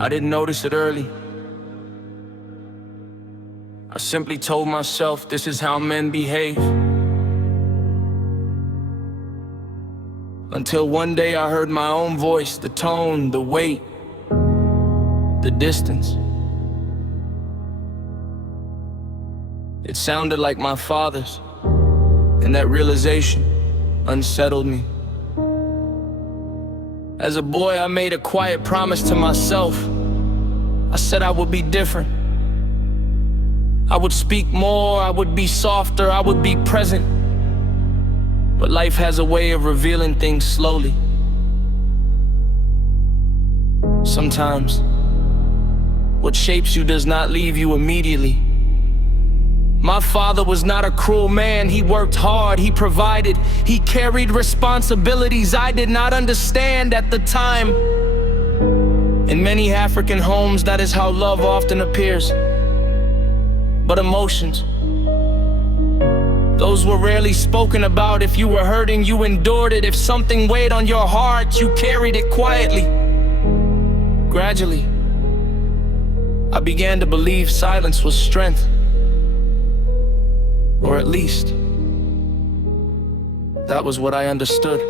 I didn't notice it early. I simply told myself this is how men behave. Until one day I heard my own voice, the tone, the weight, the distance. It sounded like my father's, and that realization unsettled me. As a boy, I made a quiet promise to myself. I said I would be different. I would speak more, I would be softer, I would be present. But life has a way of revealing things slowly. Sometimes, what shapes you does not leave you immediately. My father was not a cruel man. He worked hard, he provided, he carried responsibilities I did not understand at the time. In many African homes, that is how love often appears. But emotions, those were rarely spoken about. If you were hurting, you endured it. If something weighed on your heart, you carried it quietly. Gradually, I began to believe silence was strength. Or at least, that was what I understood.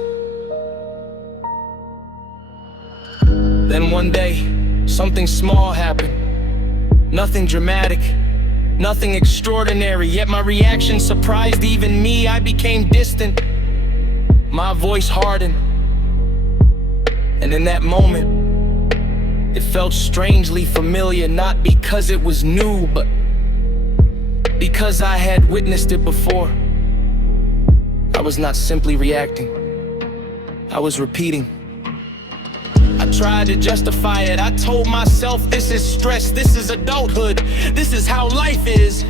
Then one day, something small happened. Nothing dramatic, nothing extraordinary, yet my reaction surprised even me. I became distant. My voice hardened. And in that moment, it felt strangely familiar, not because it was new, but because I had witnessed it before. I was not simply reacting, I was repeating. I tried to justify it. I told myself this is stress, this is adulthood, this is how life is.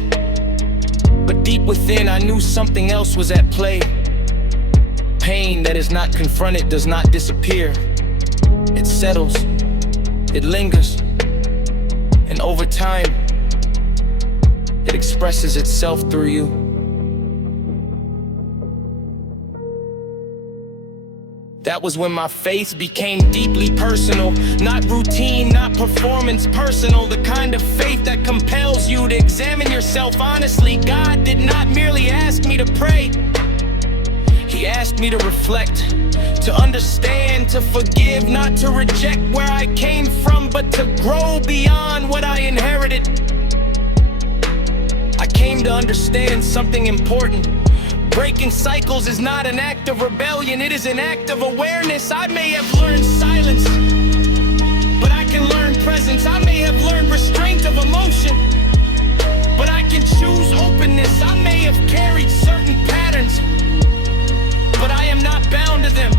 But deep within I knew something else was at play. Pain that is not confronted does not disappear. It settles, it lingers, and over time it expresses itself through you. That was when my faith became deeply personal. Not routine, not performance, personal. The kind of faith that compels you to examine yourself honestly. God did not merely ask me to pray. He asked me to reflect, to understand, to forgive, not to reject where I came from, but to grow beyond what I inherited. I came to understand something important. Breaking cycles is not an act of rebellion, it is an act of awareness. I may have learned silence, but I can learn presence. I may have learned restraint of emotion, but I can choose openness. I may have carried certain patterns, but I am not bound to them.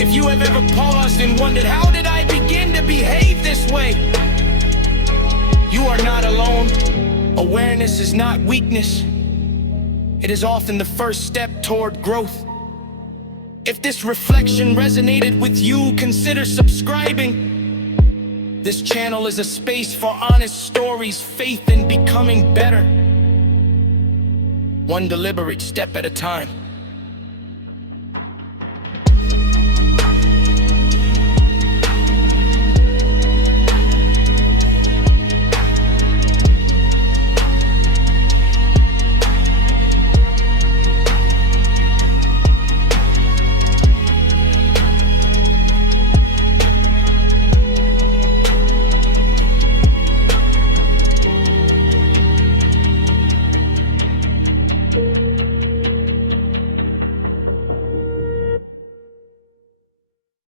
If you have ever paused and wondered, how did I begin to behave this way? You are not alone. Awareness is not weakness. It is often the first step toward growth. If this reflection resonated with you, consider subscribing. This channel is a space for honest stories, faith in becoming better, one deliberate step at a time.